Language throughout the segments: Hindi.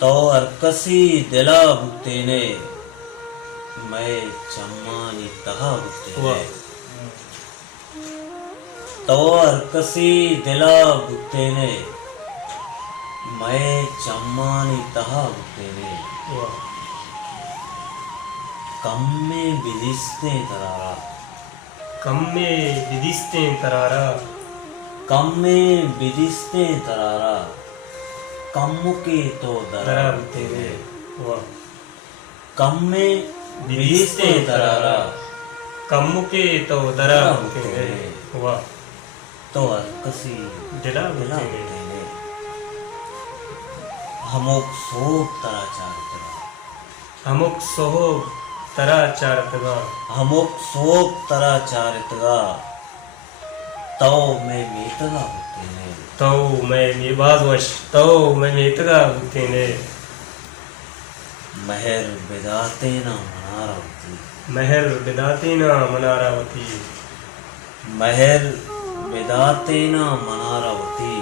तो अरकसी दिला बुतेने मैं चम्मानी तहा बुतेने वाह तो अरकसी दिला बुतेने मैं चम्मानी तहा बुतेने वाह कम में बिदिस्ते तरारा कम में विदिस्ते तरारा कम के तो दरा दरा बुतेने वाह कम में बिदिस्ते तरारा कम के तो दरा बुतेने वाह तो अरकसी दिला दिला बुतेने बुतेने हमोक सोप तरा चारतगा अमुक सोहो तरा चारतगा हमोक सोप तरा चारतगा तो मैं मेतगा बुतेने तो मैं मेबाजवश तो मैं मेतगा बुतेने महर बिदाते ना मनारावती महर बिदातेना मनारावती महर बिदाते ना मनारावती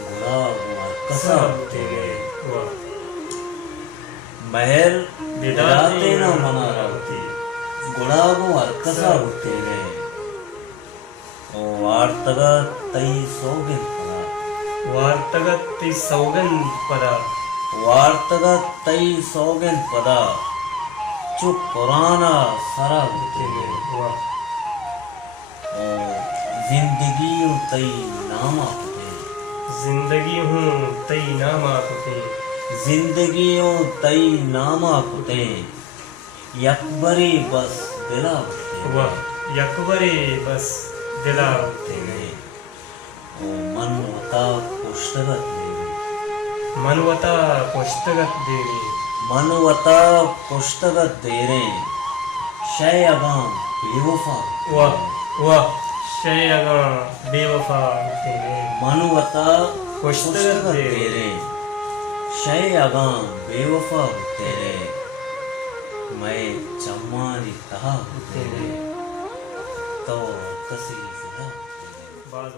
गुड़ा गुआ कसा बुतेने वाह महर बिदाते बिदातेना ना मनारावती गुड़ा गुआ कसा बुतेने ओ वार्तग तई सोगिन पदा वार्तगति सौगन पदा वार्तग तई सोगिन पदा चुप पुराना सरा बुतेने वाह ओ जिंदगी तई नामा पुते जिंदगी हूँ तई नामा पुते जिंदगियों तई नामा पुते यकबरी बस दिला पुते वाह यकबरे बस दिला तेने ओ मन वता पुस्तगत देवी मनवता पुस्तगत देवी मनवता पुस्तगत देरे शय अगाम बेवफा वाह वाह शयगा बेवफा तेरे मनवता पुस्तगत पुस्तगत देरे देरे शय अगाम बेवफा तेरे मैं चम्मानी तहा तेरे तो कसी जिला बाज